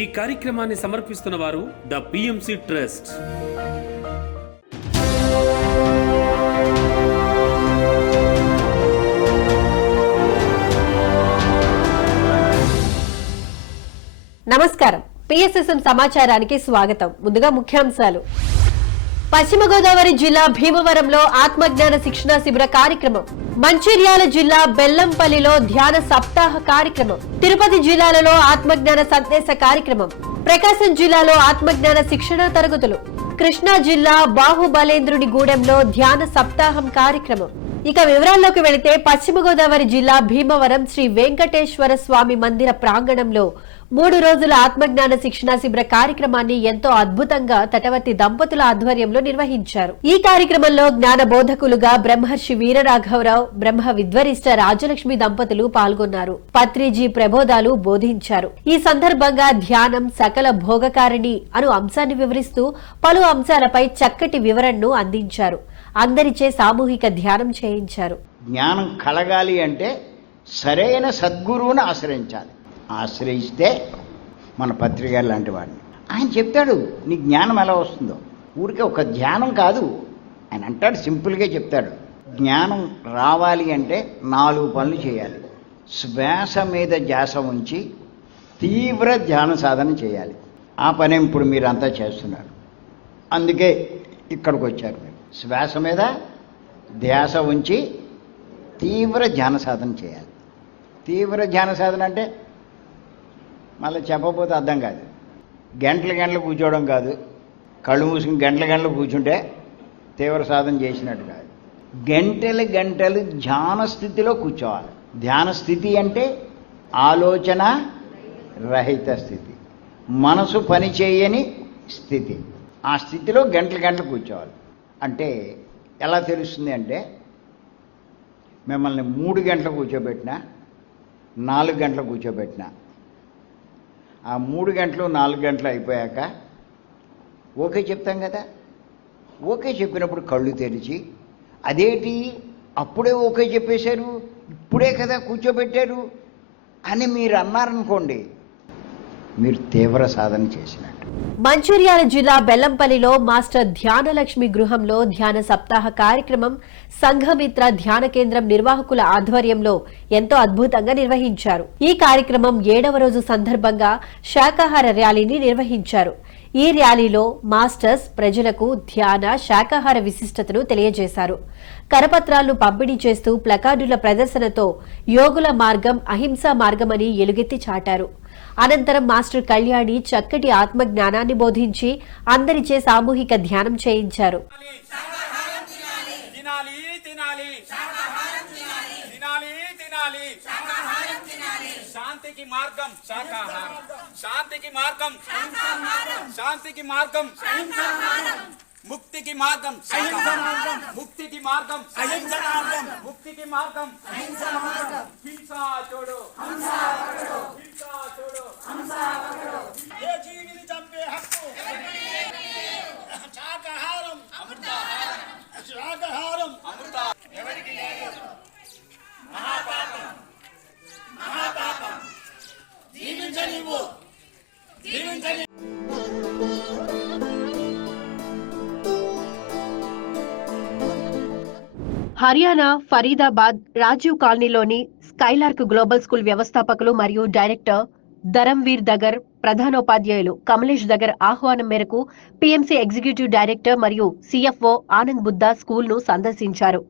ఈ కార్యక్రమాన్ని సమర్పిస్తున్న వారు ద పిఎంసి ట్రస్ట్. నమస్కారం. పిఎస్ఎస్ఎం సమాచారానికి స్వాగతం. ముందుగా ముఖ్యాంశాలు. పశ్చిమ గోదావరి జిల్లా భీమవరంలో ఆత్మజ్ఞాన శిక్షణ శిబిర కార్యక్రమం. మంచిర్యాల జిల్లా బెల్లంపల్లిలో ధ్యాన సప్తాహ కార్యక్రమం. తిరుపతి జిల్లాలలో ఆత్మజ్ఞాన సందేశ కార్యక్రమం. ప్రకాశం జిల్లాలో ఆత్మజ్ఞాన శిక్షణ తరగతులు. కృష్ణా జిల్లా బాహుబలేంద్రుడి గూడెంలో ధ్యాన సప్తాహం కార్యక్రమం. ఇక వివరాల్లోకి వెళితే పశ్చిమ గోదావరి జిల్లా భీమవరం శ్రీ వెంకటేశ్వర స్వామి మందిర ప్రాంగణంలో 3 రోజుల ఆత్మజ్ఞాన శిక్షణ శిబిర కార్యక్రమాన్ని ఎంతో అద్భుతంగా తటవర్తి దంపతుల ఆధ్వర్యంలో నిర్వహించారు. ఈ కార్యక్రమంలో జ్ఞాన బోధకులుగా బ్రహ్మర్షి వీరరాఘవరావు, బ్రహ్మ విద్వరిష్ట రాజలక్ష్మి దంపతులు పాల్గొన్నారు. పత్రిజీ ప్రబోధాలు బోధించారు. ఈ సందర్భంగా ధ్యానం సకల భోగకారిణి అను అంశాన్ని వివరిస్తూ పలు అంశాలపై చక్కటి వివరణను అందించారు. అందరిచే సామూహిక ధ్యానం చేయించారు. జ్ఞానం కలగాలి అంటే సరైన సద్గురువును ఆశ్రయిస్తే మన పత్రిక లాంటి వాడిని ఆయన చెప్తాడు నీ జ్ఞానం ఎలా వస్తుందో. ఊరికే ఒక ధ్యానం కాదు ఆయన అంటాడు, సింపుల్గా చెప్తాడు. జ్ఞానం రావాలి అంటే 4 పనులు చేయాలి. శ్వాస మీద ధ్యాస ఉంచి తీవ్ర ధ్యాన సాధన చేయాలి. ఆ పని ఇప్పుడు మీరంతా చేస్తున్నారు. అందుకే ఇక్కడికి వచ్చారు. మీరు శ్వాస మీద ధ్యాస ఉంచి తీవ్ర ధ్యాన సాధన చేయాలి. తీవ్ర ధ్యాన సాధన అంటే మళ్ళీ చెప్పకపోతే అర్థం కాదు. గంటలు కూర్చోవడం కాదు. కళ్ళు మూసుకుని గంటలు కూర్చుంటే తీవ్ర సాధన చేసినట్టు కాదు. గంటలు ధ్యాన స్థితిలో కూర్చోవాలి. ధ్యాన స్థితి అంటే ఆలోచన రహిత స్థితి, మనసు పని చేయని స్థితి. ఆ స్థితిలో గంటలు కూర్చోవాలి. అంటే ఎలా తెలుస్తుంది అంటే మిమ్మల్ని 3 గంటలు కూర్చోబెట్టినా 4 గంటలు కూర్చోబెట్టినా ఆ 3 గంటలు 4 గంటలు అయిపోయాక ఓకే చెప్తాం కదా. ఓకే చెప్పినప్పుడు కళ్ళు తెరిచి అదేంటి అప్పుడే ఓకే చెప్పేశారు, ఇప్పుడే కదా కూర్చోబెట్టారు అని మీరు అన్నారనుకోండి, మీరు తీవ్ర సాధన చేసినట్టు. మంచిర్యాల జిల్లా బెల్లంపల్లిలో మాస్టర్ ధ్యానలక్ష్మి గృహంలో ధ్యాన సప్తాహ కార్యక్రమం సంఘమిత్ర ధ్యాన కేంద్రం నిర్వాహకుల ఆధ్వర్యంలో ఎంతో అద్భుతంగా నిర్వహించారు. ఈ కార్యక్రమం 7వ రోజు సందర్భంగా శాకాహార ర్యాలీని నిర్వహించారు. ఈ ర్యాలీలో మాస్టర్స్ ప్రజలకు ధ్యాన శాకాహార విశిష్టతను తెలియజేశారు. కరపత్రాలను పంపిణీ చేస్తూ ప్లకార్డుల ప్రదర్శనతో యోగుల మార్గం అహింసా మార్గమని ఎలుగెత్తి చాటారు. అనంతరం మాస్టర్ కళ్యాణి చక్కటి ఆత్మ జ్ఞానాన్ని బోధించి అందరిచే సామూహిక ధ్యానం చేయించారు. శాంతికి మార్గం శాకాహారం, శాంతికి మార్గం శాంతికి మార్గం, ముక్తికి మార్గం ముక్తికి మార్గం ముక్తికి మార్గం, హింసా చూడు ఏ జీవిని చంపే హక్కు, శాకాహారం శాకాహారం అమృత ఎవరికి లేదు. మహాపాపం మహాపాపం జీవించనివ్వు జీవించని. హర్యానా ఫరీదాబాద్ రాజీవ్ కాలనీలోని స్కైలార్క్ గ్లోబల్ స్కూల్ వ్యవస్థాపకులు మరియు డైరెక్టర్ ధరంవీర్ దగ్గర్, ప్రధానోపాధ్యాయులు కమలేష్ దగ్గర్ ఆహ్వానం మేరకు పీఎంసీ ఎగ్జిక్యూటివ్ డైరెక్టర్ మరియు సిఎఫ్ఓ ఆనంద్ బుద్ధా స్కూల్ ను సందర్శించారు.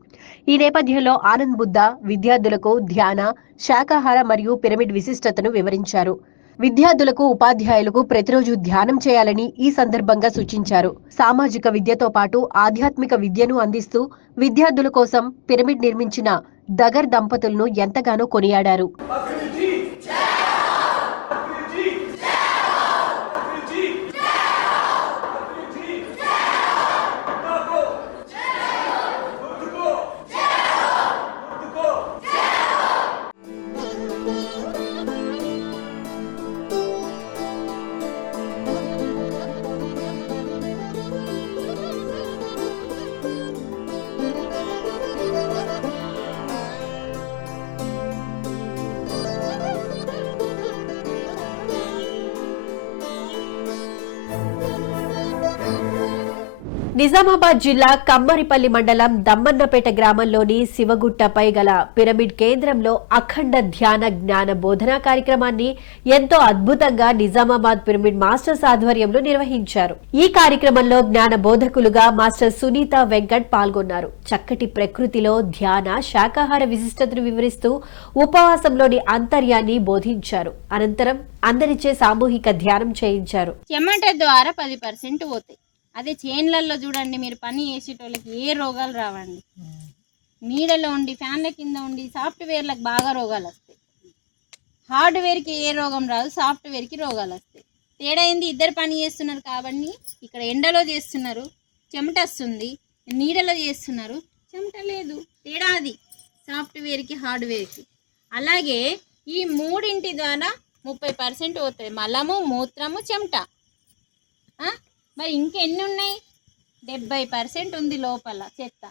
ఈ నేపథ్యంలో ఆనంద్ బుద్ధా విద్యార్థులకు ధ్యాన, శాకాహార మరియు పిరమిడ్ విశిష్టతను వివరించారు. విద్యార్థులకు, ఉపాధ్యాయులకు ప్రతిరోజు ధ్యానం చేయాలని ఈ సందర్భంగా సూచించారు. సామాజిక విద్యతో పాటు ఆధ్యాత్మిక విద్యను అందిస్తూ విద్యార్థుల కోసం పిరమిడ్ నిర్మించిన దగ్గర్ దంపతులను ఎంతగానో కొనియాడారు. నిజామాబాద్ జిల్లా కమ్మరిపల్లి మండలం దమ్మన్నపేట గ్రామంలోని శివగుట్టపై గల పిరమిడ్ కేంద్రంలో అఖండ ధ్యాన జ్ఞాన బోధనా కార్యక్రమాన్ని ఎంతో అద్భుతంగా నిజామాబాద్ పిరమిడ్ మాస్టర్స్ ఆధ్వర్యంలో నిర్వహించారు. ఈ కార్యక్రమంలో జ్ఞాన బోధకులుగా మాస్టర్ సునీత వెంకట్ పాల్గొన్నారు. చక్కటి ప్రకృతిలో ధ్యాన శాకాహార విశిష్టతను వివరిస్తూ ఉపవాసంలోని అంతర్యాన్ని బోధించారు. అనంతరం అందరిచే సామూహిక ధ్యానం చేయించారు. చెమట ద్వారా 10% పోతాయి. అదే చేన్లలో చూడండి, మీరు పని చేసేటోళ్ళకి ఏ రోగాలు రావండి. నీడలో ఉండి ఫ్యాన్ల కింద ఉండి సాఫ్ట్వేర్లకు బాగా రోగాలు వస్తాయి. హార్డ్వేర్కి ఏ రోగం రాదు, సాఫ్ట్వేర్కి రోగాలు వస్తాయి. తేడా ఏంది? ఇద్దరు పని చేస్తున్నారు కాబట్టి ఇక్కడ ఎండలో చేస్తున్నారు, చెమట వస్తుంది. నీడలో చేస్తున్నారు, చెమట లేదు. తేడా అది సాఫ్ట్వేర్కి హార్డ్వేర్కి. అలాగే ఈ మూడింటి ద్వారా 30% పోతుంది. మలము, మూత్రము, చెమట. మరి ఇంకెన్ని ఉన్నాయి? 70% ఉంది లోపల చెత్త.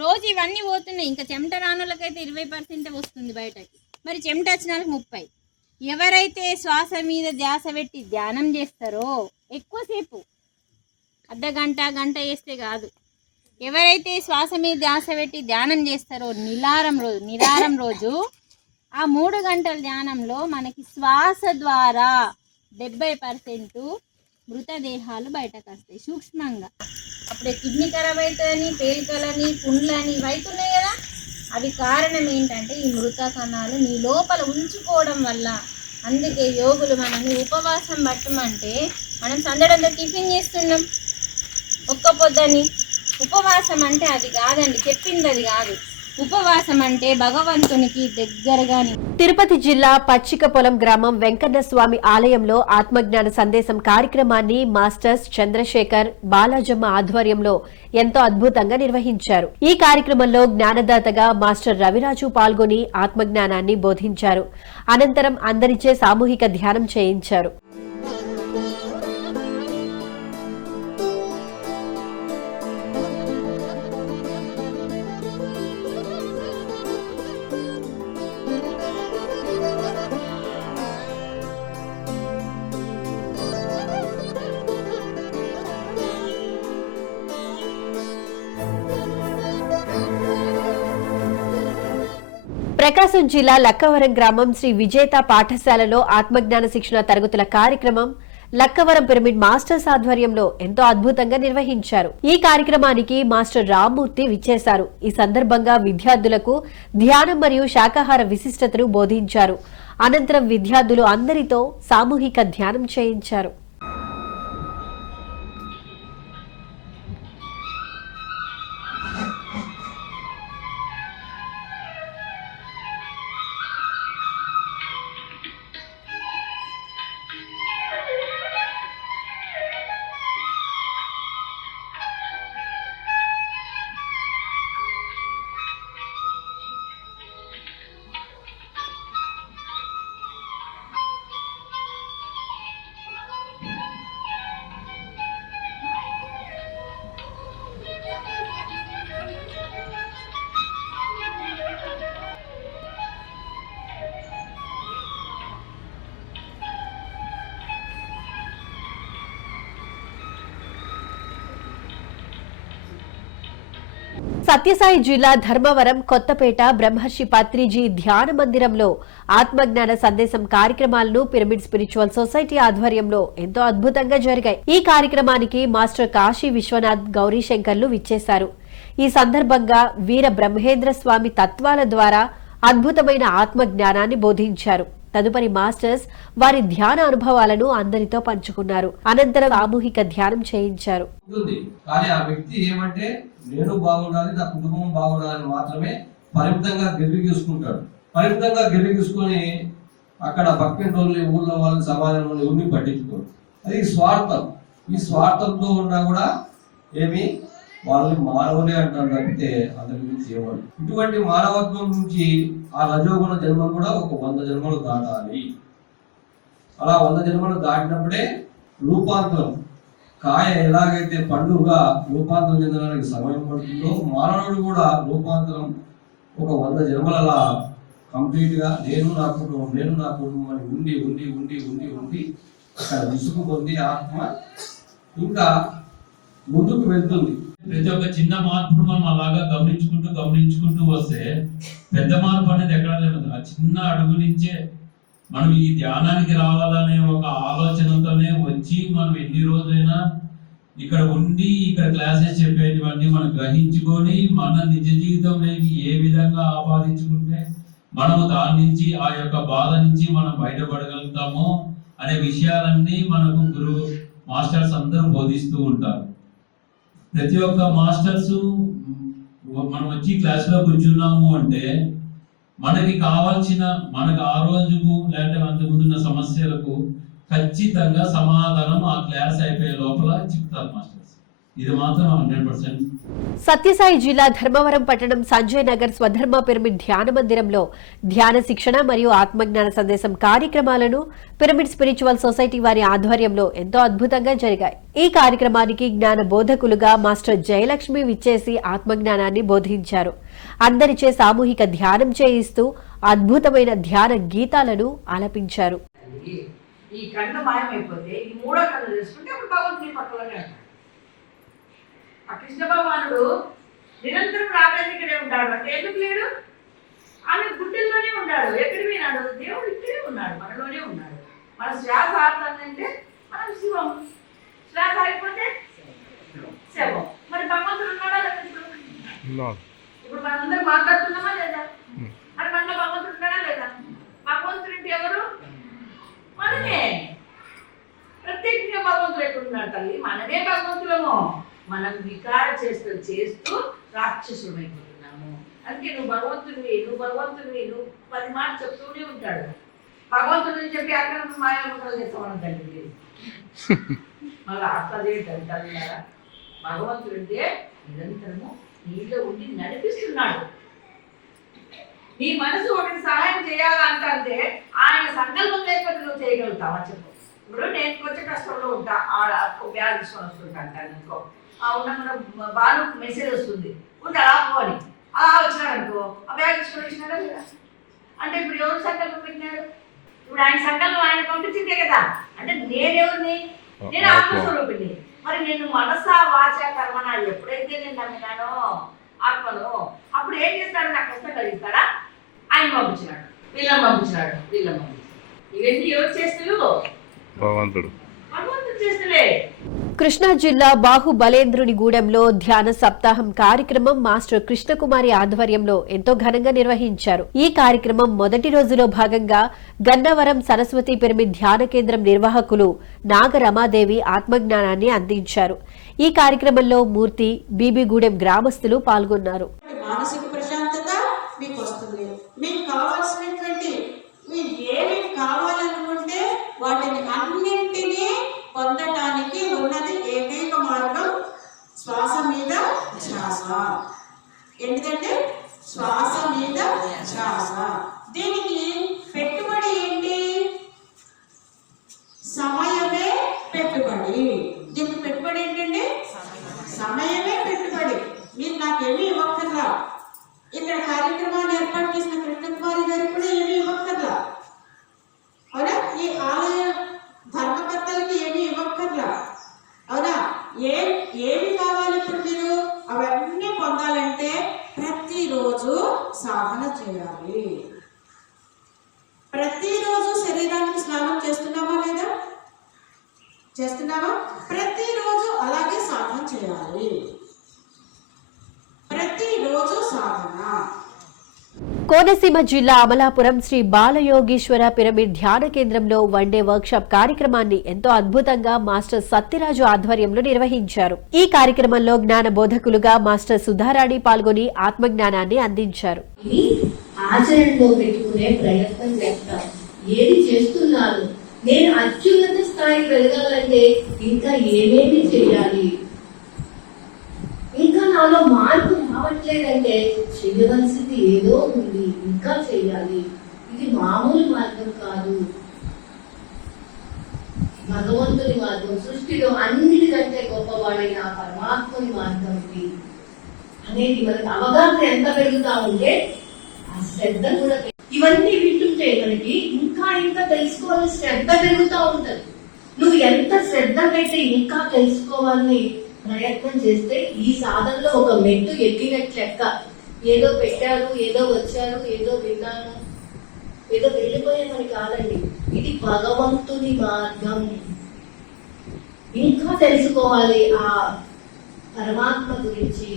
రోజు ఇవన్నీ పోతున్నాయి. ఇంకా చెమట రానులకైతే 20% వస్తుంది బయటకి. మరి చెమట వచ్చిన వాళ్ళకి 30. ఎవరైతే శ్వాస మీద ధ్యాస పెట్టి ధ్యానం చేస్తారో ఎక్కువసేపు, అర్ధగంట గంట చేస్తే కాదు, ఎవరైతే శ్వాస మీద ధ్యాస పెట్టి ధ్యానం చేస్తారో నిరారం రోజు ఆ 3 గంటల ధ్యానంలో మనకి శ్వాస ద్వారా 70% మృతదేహాలు బయటకు వస్తాయి సూక్ష్మంగా. అప్పుడే కిడ్నీ ఖరాబ్ అవుతుందని, పేలికలని, పుండ్లని ఇవి అవుతున్నాయి కదా. అవి కారణం ఏంటంటే ఈ మృత కణాలు నీ లోపల ఉంచుకోవడం వల్ల. అందుకే యోగులు మనల్ని ఉపవాసం పట్టమంటే మనం సందడంతో టిఫిన్ చేస్తున్నాం ఒక్క పొద్దని. ఉపవాసం అంటే అది కాదండి, చెప్పింది అది కాదు. ఉపవాసం అంటే భగవంతునికి దగ్గరగాని. తిరుపతి జిల్లా పచ్చికపొలం గ్రామం వెంకన్న స్వామి ఆలయంలో ఆత్మజ్ఞాన సందేశం కార్యక్రమాన్ని మాస్టర్స్ చంద్రశేఖర్, బాలాజమ్మ ఆధ్వర్యంలో ఎంతో అద్భుతంగా నిర్వహించారు. ఈ కార్యక్రమంలో జ్ఞానదాతగా మాస్టర్ రవిరాజు పాల్గొని ఆత్మజ్ఞానాన్ని బోధించారు. అనంతరం అందరిచే సామూహిక ధ్యానం చేయించారు. ప్రకాశం జిల్లా లక్కవరం గ్రామం శ్రీ విజేత పాఠశాలలో ఆత్మజ్ఞాన శిక్షణ తరగతుల కార్యక్రమం లక్కవరం పిరమిడ్ మాస్టర్స్ ఆధ్వర్యంలో ఎంతో అద్భుతంగా నిర్వహించారు. ఈ కార్యక్రమానికి మాస్టర్ రామ్మూర్తి విచ్చేశారు. ఈ సందర్భంగా విద్యార్థులకు ధ్యానం మరియు శాకాహార విశిష్టతను బోధించారు. అనంతరం విద్యార్థులు అందరితో సామూహిక ధ్యానం చేయించారు. సత్యసాయి జిల్లా ధర్మవరం కొత్తపేట బ్రహ్మర్షి పత్రిజీ ధ్యాన మందిరంలో ఆత్మజ్ఞాన సందేశం కార్యక్రమాలను పిరమిడ్ స్పిరిచువల్ సొసైటీ ఆధ్వర్యంలో ఎంతో అద్భుతంగా జరిగాయి. ఈ కార్యక్రమానికి మాస్టర్ కాశీ విశ్వనాథ్, గౌరీశంకర్లు విచ్చేశారు. ఈ సందర్భంగా వీర బ్రహ్మేంద్ర స్వామి తత్వాల ద్వారా అద్భుతమైన ఆత్మజ్ఞానాన్ని బోధించారు. తదుపరి మాస్టర్స్ వారి ధ్యాన అనుభవాలను అందరితో పంచుకున్నారు. అనంతరం సామూహిక ధ్యానం చేయించారు. కానీ ఆ వ్యక్తి ఏమంటే నేను బాగుండాలి, నా కుటుంబం బాగుండాలని మాత్రమే పరిమితంగా గెలిపి చూసుకుంటాడు. పరిమితంగా గెలిపి చూసుకొని అక్కడ పక్కిన రోజులు, ఊళ్ళో వాళ్ళు, సమాజంలో ఎవరిని పట్టించుకోరు. అది స్వార్థం. ఈ స్వార్థంతో ఉన్నా కూడా ఏమి వాళ్ళని మానవులే అంటారు తప్పితే అందరి గురించి ఏమని. ఇటువంటి మానవత్వం నుంచి ఆ రజోగుణ జన్మం కూడా ఒక 100 జన్మలు దాటాలి. అలా 100 జన్మలు దాటినప్పుడే రూపాంతరం, కాయ ఎలాగైతే పండుగగా రూపాంతరం చెందడానికి సమయం పడుతుందో మానవుడు కూడా రూపాంతరం ఒక 100 జన్మలలా కంప్లీట్గా నేను నా కుటుంబం అని ఉండి ఉండి ఉండి ఉండి ఉండి అక్కడ విసుగు పొంది ఆత్మ ఇంకా ముందుకు వెళ్తుంది. ప్రతి ఒక్క చిన్న మార్పును మనం అలాగా గమనించుకుంటూ వస్తే పెద్ద మార్పు అనేది ఎక్కడ లేదు. ఆ చిన్న అడుగు నుంచే మనం ఈ ధ్యానానికి రావాలనే ఒక ఆలోచనతోనే వచ్చి మనం ఎన్ని రోజైనా ఇక్కడ ఉండి ఇక్కడ క్లాసెస్ చెప్పేటివన్నీ మనం గ్రహించుకొని మన నిజ జీవితంలోకి ఏ విధంగా ఆపాదించుకుంటే మనము దాని నుంచి ఆ యొక్క బాధ నుంచి మనం బయటపడగలుగుతామో అనే విషయాలన్నీ మనకు గురువు మాస్టర్స్ అందరూ బోధిస్తూ ఉంటారు. ప్రతి ఒక్క మాస్టర్స్ మనం వచ్చి క్లాస్లో కూర్చున్నాము అంటే మనకి కావాల్సిన మనకు ఆ రోజుకు లేకపోతే అంతకుముందున్న సమస్యలకు ఖచ్చితంగా సమాధానం ఆ క్లాస్ అయిపోయే లోపల చెప్తారు మాస్టర్స్. ఇది మాత్రం 100%. సత్యసాయి జిల్లా ధర్మవరం పట్టణం సంజయ్ నగర్ స్వధర్మ పిరమిడ్ ధ్యాన మందిరంలో ధ్యాన శిక్షణ మరియు ఆత్మజ్ఞాన సందేశం కార్యక్రమాలను పిరమిడ్ స్పిరిచువల్ సొసైటీ వారి ఆధ్వర్యంలో ఎంతో అద్భుతంగా జరిగాయి. ఈ కార్యక్రమానికి జ్ఞాన బోధకులుగా మాస్టర్ జయలక్ష్మి విచ్చేసి ఆత్మజ్ఞానాన్ని బోధించారు. అందరిచే సామూహిక ధ్యానం చేయిస్తూ అద్భుతమైన ధ్యాన గీతాలను ఆలపించారు. ఈ కన్ను మాయమైపోతే ఈ మూడో కన్ను చేసుకుంటే అప్పుడు భగవంతుని పక్కలోనే ఉంటాడు. ఆ కృష్ణ భగవానుడు నిరంతరం రాజేంద్రుడే ఉంటాడు. అంటే ఎందుకు లేడు? ఆమె గుడ్డెల్లోనే ఉన్నాడు. ఎక్కడి పోయినాడు? దేవుడు ఇక్కడే ఉన్నాడు, మనలోనే ఉన్నాడు. మన శ్వాస ఆడుతుందంటే మనం శివం, శ్వాస ఆగిపోతే శవం. మరి భగవంతుడు ఉన్నాడా లేదా? ఇప్పుడు మనందరం మాట్లాడుతున్నామా లేదా? మరి మనలో భగవంతుడు ఉన్నాడా లేదా? భగవంతుడు ఎవరు? మనమే. ప్రత్యేకంగా భగవంతుడు ఎక్కడున్నాడు తల్లి? మనమే భగవంతులము. మనం వికార చేస్తూ రాక్షసుడమైపోతున్నాము. అందుకే నువ్వు భగవంతుడివి, నువ్వు 10 మాటలు చెప్తూనే ఉంటాడు. భగవంతుడిని చెప్పి అక్కడ మాయాముఖాలు చేస్తామని తల్లి. మళ్ళీ అట్లా భగవంతుడంటే నిరంతరము నీలో ఉండి నడిపిస్తున్నాడు. నీ మనసు ఒకటి సహాయం చేయాలంటే ఆయన సంకల్పం లేకపోతే నువ్వు చేయగలుగుతావా చెప్పు. ఇప్పుడు నేను కొంచెం కష్టంలో ఉంటా, బ్యాగ్ తీసుకొని వస్తుంటాను అనుకో, ఉన్న బాలు మెసేజ్ వస్తుంది ఉంటే అలా పోని అలా వచ్చినాడు అనుకో, ఆ బ్యాగ్ తీసుకొని వచ్చినాడా లేదా? అంటే ఇప్పుడు ఎవరు సంకల్పం పెట్టినాడు? ఇప్పుడు ఆయన సంకల్పం ఆయన పంపించిందే కదా. అంటే నేనెవరిని? నేను ఆత్మస్వరూపిణి. మరి నేను మనసా వాచ కర్మన ఎప్పుడైతే నేను నమ్మినానో ఆత్మను, అప్పుడు ఏం చేస్తాడు? నాకు కష్టం కలిగిస్తాడా? ఆయన పంపించినాడు, వీళ్ళని పంపించినాడు. ఇవన్నీ ఎవరు చేస్తూ? భగవంతుడు చేస్తలే. కృష్ణా జిల్లా బాహుబలేంద్రునిగూడెంలో ధ్యాన సప్తాహం కార్యక్రమం మాస్టర్ కృష్ణకుమారి ఆధ్వర్యంలో ఎంతో ఘనంగా నిర్వహించారు. ఈ కార్యక్రమం మొదటి రోజులో భాగంగా గన్నవరం సరస్వతి పిరమిడ్ ధ్యాన కేంద్రం నిర్వాహకులు నాగరమాదేవి ఆత్మజ్ఞానాన్ని అందించారు. ఈ కార్యక్రమంలో మూర్తి, బీబీగూడెం గ్రామస్తులు పాల్గొన్నారు. మానసిక ప్రశాంతత మీకు వస్తుంది. మీకు కావాల్సినటువంటి మీరు ఏమి కావాలనుకుంటే వాటిని అన్నింటినీ పొందటానికి ఉన్నది ఏకైక మార్గం శ్వాస మీద ధ్యాస. ఏంటంటే శ్వాస మీద ధ్యాస. దీనికి పెట్టుబడి ఏంటి? సమయమే పెట్టుబడి. దీనికి పెట్టుబడి ఏంటంటే సమయమే పెట్టుబడి. మీరు నాకేమీ ఇవ్వక్కర్లా. ఇక్కడ కార్యక్రమాన్ని ఏర్పాటు చేసిన కృష్ణకుమారి గారికి కూడా ఏమీ ఇవ్వక్కర్లా. అవునా? ఈ ఆలయ ధర్మకర్తలకి ఏమీ ఇవ్వక్కర్లా. అవునా? ఏమి కావాలి ఇప్పుడు మీరు? అవన్నీ పొందాలంటే ప్రతిరోజు సాధన చేయాలి. ప్రతిరోజు శరీరానికి స్నానం చేస్తున్నామా లేదా? చేస్తున్నామా? ప్రతిరోజు అలాగే సాధన చేయాలి. ప్రతిరోజు సాధన. కోనసీమ జిల్లా అమలాపురం శ్రీ బాలయోగీశ్వర పిరమిడ్ ధ్యాన కేంద్రంలో వన్డే వర్క్షాప్ కార్యక్రమాన్ని ఎంతో అద్భుతంగా మాస్టర్ సత్యరాజు ఆధ్వర్యంలో నిర్వహించారు. ఈ కార్యక్రమంలో జ్ఞాన బోధకులుగా మాస్టర్ సుధారాణి పాల్గొని ఆత్మజ్ఞానాన్ని అందించారు. ఆచరణలో పెట్టుకునే ప్రయత్నం చేస్తాను. ఏది చేస్తున్నాను, నేను అత్యున్నత స్థాయికి వెళ్ళాలంటే ఇంకా ఏమేమి చేయాలి, ఇంకా నాలో మార్పు రావట్లేదంటే చేయవలసింది ఏదో ఉంది, ఇంకా చేయాలి. ఇది మామూలు మార్గం కాదు, భగవంతుని మార్గం, సృష్టిలో అన్నిటికంటే గొప్పవాడైన పరమాత్మని మార్గం ఇది అనేది మనకి అవగాహన ఎంత పెరుగుతా ఉంటే ఆ శ్రద్ధ కూడా. ఇవన్నీ వింటుంటే మనకి ఇంకా ఇంకా తెలుసుకోవాలని శ్రద్ధ పెరుగుతూ ఉంటది. నువ్వు ఎంత శ్రద్ధ పెట్టి ఇంకా తెలుసుకోవాలని ప్రయత్నం చేస్తే ఈ సాధనలో ఒక మెట్టు ఎక్కినట్లు లెక్క. ఏదో పెట్టారు, ఏదో వచ్చారు, ఏదో విన్నాను, ఏదో వెళ్ళిపోయామని కాదండి. ఇది భగవంతుని మార్గం. ఇంకా తెలుసుకోవాలి ఆ పరమాత్మ గురించి.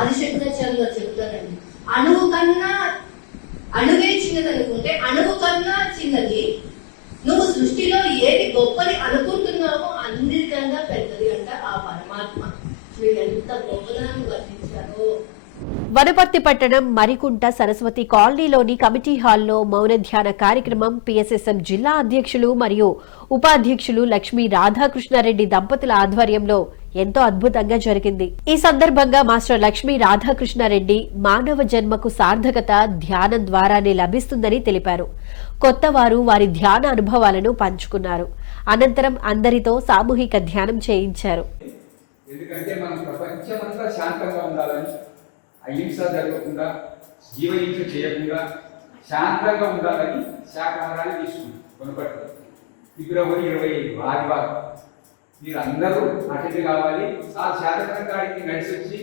ఆదిశంకరాచార్య గారు చెప్తారండి, అణువు కన్నా అణువే చిన్నది అనుకుంటే అణువు కన్నా చిన్నది, నువ్వు సృష్టిలో ఏది గొప్పది అనుకుంటున్నావో అన్నిటికన్నా పెద్దది అంట ఆ పరమాత్మ. మీరు ఎంత గొప్పదాన్ని వర్ణించారో. వనపర్తి పట్టణం మరికుంట సరస్వతి కాలనీలోని కమిటీ హాల్లో మౌన ధ్యాన కార్యక్రమం పిఎస్ఎస్ఎం జిల్లా అధ్యక్షులు మరియు ఉపాధ్యక్షులు లక్ష్మీ రాధాకృష్ణారెడ్డి దంపతుల ఆధ్వర్యంలో ఎంతో అద్భుతంగా జరిగింది. ఈ సందర్భంగా మాస్టర్ లక్ష్మీ రాధాకృష్ణారెడ్డి మానవ జన్మకు సార్థకత ధ్యానం ద్వారానే లభిస్తుందని తెలిపారు. కొత్త వారు వారి ధ్యాన అనుభవాలను పంచుకున్నారు. అనంతరం అందరితో సామూహిక ధ్యానం చేయించారు. ఎందుకంటే మనం ప్రపంచమంతా శాంతంగా ఉండాలని, అహింస జరగకుండా, జీవహింస చేయకుండా శాంతంగా ఉండాలని శాకాహారాన్ని తీసుకున్నాం. కొనపట్టు ఫిబ్రవరి 25 ఆదివారం మీరు అందరూ అటెండ్ కావాలి. ఆ శాతకం కాడికి నడిచి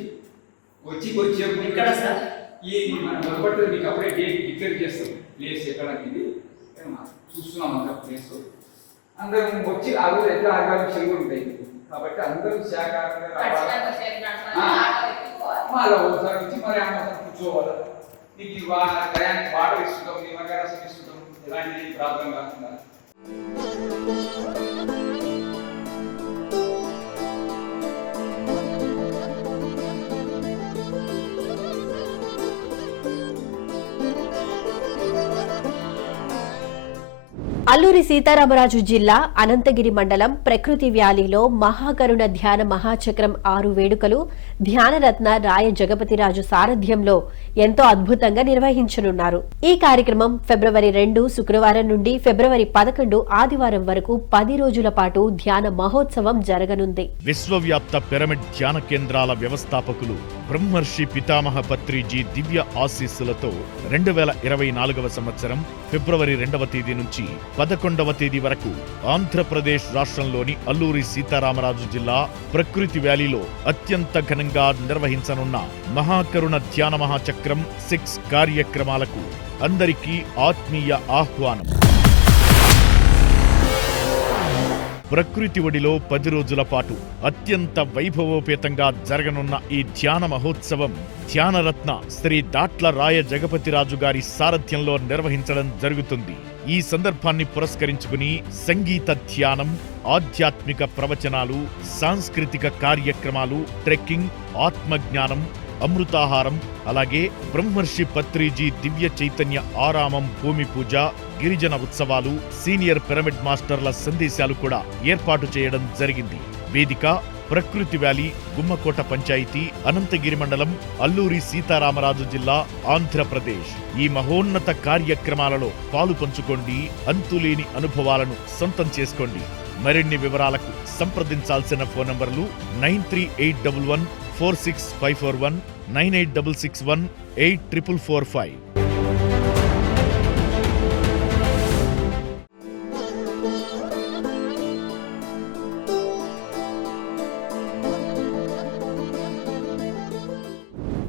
వచ్చే ఇక్కడ సార్ ఈ మన కొనపట్టు మీకు అప్పుడే డేట్ డిక్లేర్ చేస్తాం. ప్లేస్ ఎక్కడ ఇది చూస్తున్నాం అంత ప్లేస్. అందరం వచ్చి ఆ రోజు ఎట్లా ఆదివారం చెరువులు ఉంటాయి కాబట్టి అందరూ శాకాహారంగా మళ్ళీ ఒకసారి వచ్చి మరి అమ్మ కూర్చోవాలి. నీకు టయానికి వాటర్ ఇస్తుంటాం, నిమ్మకాయ రసం ఇస్తుంటాం, ఎలాంటి ప్రాబ్లం కాకుండా. అల్లూరి సీతారామరాజు జిల్లా అనంతగిరి మండలం ప్రకృతి వ్యాలీలో మహాకరుణ ధ్యాన మహాచక్రం 6 వేడుకలు ధ్యానరత్న రాయ జగపతిరాజు సారథ్యంలో ఎంతో అద్భుతంగా నిర్వహించనున్నారు. ఈ కార్యక్రమం ఫిబ్రవరి 2 శుక్రవారం నుండి ఫిబ్రవరి 11 ఆదివారం వరకు 10 రోజుల పాటు ధ్యాన మహోత్సవం జరగనుంది. విశ్వవ్యాప్త పిరమిడ్ ధ్యాన కేంద్రాల వ్యవస్థాపకులు బ్రహ్మర్షి పితామహ పత్రిజీ దివ్య ఆశీస్సులతో 2024వ సంవత్సరం ఫిబ్రవరి 2వ తేదీ నుంచి 11వ తేదీ వరకు ఆంధ్రప్రదేశ్ రాష్ట్రంలోని అల్లూరి సీతారామరాజు జిల్లా ప్రకృతి వ్యాలీలో అత్యంత ఘనంగా నిర్వహించనున్న మహాకరుణ ధ్యాన మహాచక్రం 6 కార్యక్రమాలకు అందరికీ ఆత్మీయ ఆహ్వానం. ప్రకృతి ఒడిలో 10 రోజుల పాటు అత్యంత వైభవోపేతంగా జరగనున్న ఈ ధ్యాన మహోత్సవం ధ్యానరత్న శ్రీ దాట్ల రాయ జగపతిరాజు గారి సారథ్యంలో నిర్వహించడం జరుగుతుంది. ఈ సందర్భాన్ని పురస్కరించుకుని సంగీత ధ్యానం, ఆధ్యాత్మిక ప్రవచనాలు, సాంస్కృతిక కార్యక్రమాలు, ట్రెక్కింగ్, ఆత్మజ్ఞానం, అమృతాహారం, అలాగే బ్రహ్మర్షి పత్రిజీ దివ్య చైతన్య ఆరామం భూమి పూజ, గిరిజన ఉత్సవాలు, సీనియర్ పిరమిడ్ మాస్టర్ల సందేశాలు కూడా ఏర్పాటు చేయడం జరిగింది. వేదిక ప్రకృతి వ్యాలీ, గుమ్మకోట పంచాయతీ, అనంతగిరి మండలం, అల్లూరి సీతారామరాజు జిల్లా, ఆంధ్రప్రదేశ్. ఈ మహోన్నత కార్యక్రమాలలో పాలు పంచుకోండి, అంతులేని అనుభవాలను సొంతం చేసుకోండి. మరిన్ని వివరాలకు సంప్రదించాల్సిన ఫోన్ నంబర్లు 9381 46541, 98661 8445.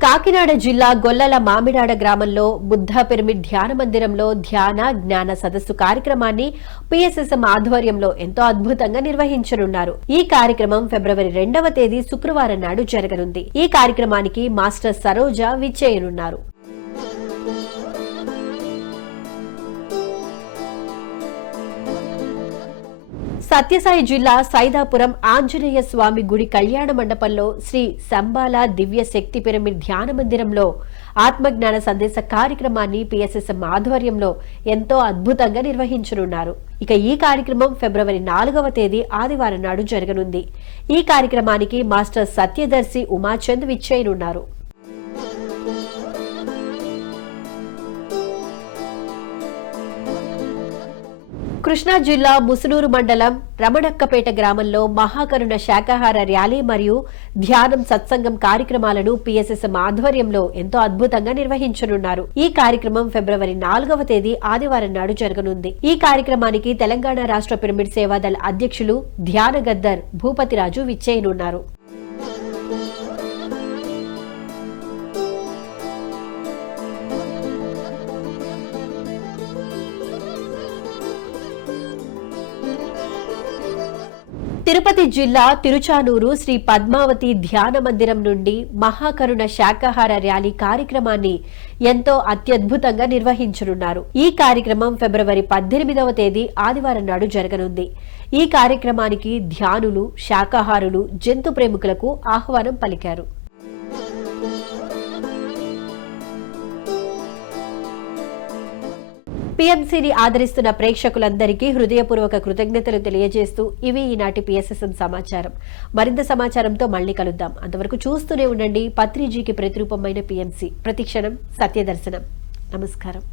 కాకినాడ జిల్లా గొల్లల మామిడాడ గ్రామంలో బుద్ధ పిరమిడ్ ధ్యాన మందిరంలో ధ్యాన జ్ఞాన సదస్సు కార్యక్రమాన్ని పిఎస్ఎస్ఎం ఆధ్వర్యంలో ఎంతో అద్భుతంగా నిర్వహించనున్నారు. ఈ కార్యక్రమం ఫిబ్రవరి 2వ తేదీ శుక్రవారం నాడు జరగనుంది. ఈ కార్యక్రమానికి మాస్టర్ సరోజ విచ్చేయనున్నారు. సత్యసాయి జిల్లా సైదాపురం ఆంజనేయ స్వామి గుడి కళ్యాణ మండపంలో శ్రీ సంబాల దివ్య శక్తి పిరమిడ్ ధ్యాన మందిరంలో ఆత్మజ్ఞాన సందేశ కార్యక్రమాన్ని పిఎస్ఎస్ఎం ఆధ్వర్యంలో ఎంతో అద్భుతంగా నిర్వహించనున్నారు. ఇక ఈ కార్యక్రమం ఫిబ్రవరి 4వ తేదీ ఆదివారం నాడు జరగనుంది. ఈ కార్యక్రమానికి మాస్టర్ సత్యదర్శి ఉమాచంద్ విచ్చేయనున్నారు. కృష్ణా జిల్లా ముసునూరు మండలం రమణక్కపేట గ్రామంలో మహాకరుణ శాకాహార ర్యాలీ మరియు ధ్యానం సత్సంగం కార్యక్రమాలను పిఎస్ఎస్ఎం ఆధ్వర్యంలో ఎంతో అద్భుతంగా నిర్వహించనున్నారు. ఈ కార్యక్రమం ఫిబ్రవరి 4వ తేదీ ఆదివారం నాడు జరగనుంది. ఈ కార్యక్రమానికి తెలంగాణ రాష్ట్ర పిరమిడ్ సేవాదళ అధ్యక్షులు ధ్యాన గద్దర్ భూపతిరాజు విచ్చేయనున్నారు. తిరుపతి జిల్లా తిరుచానూరు శ్రీ పద్మావతి ధ్యాన మందిరం నుండి మహాకరుణ శాకాహార ర్యాలీ కార్యక్రమాన్ని ఎంతో అత్యద్భుతంగా నిర్వహించనున్నారు. ఈ కార్యక్రమం ఫిబ్రవరి 18వ తేదీ ఆదివారం నాడు జరగనుంది. ఈ కార్యక్రమానికి ధ్యానులు, శాకాహారులు, జంతు ప్రేమికులకు ఆహ్వానం పలికారు. పిఎంసీని ఆదరిస్తున్న ప్రేక్షకులందరికీ హృదయపూర్వక కృతజ్ఞతలు తెలియజేస్తూ ఇవి ఈనాటి పిఎస్ఎస్ఎం సమాచారం. మరింత సమాచారంతో మళ్లీ కలుద్దాం. అంతవరకు చూస్తూనే ఉండండి పత్రిజీకి ప్రతిరూపమైన పిఎంసీ. ప్రతిక్షణం సత్యదర్శనం. నమస్కారం.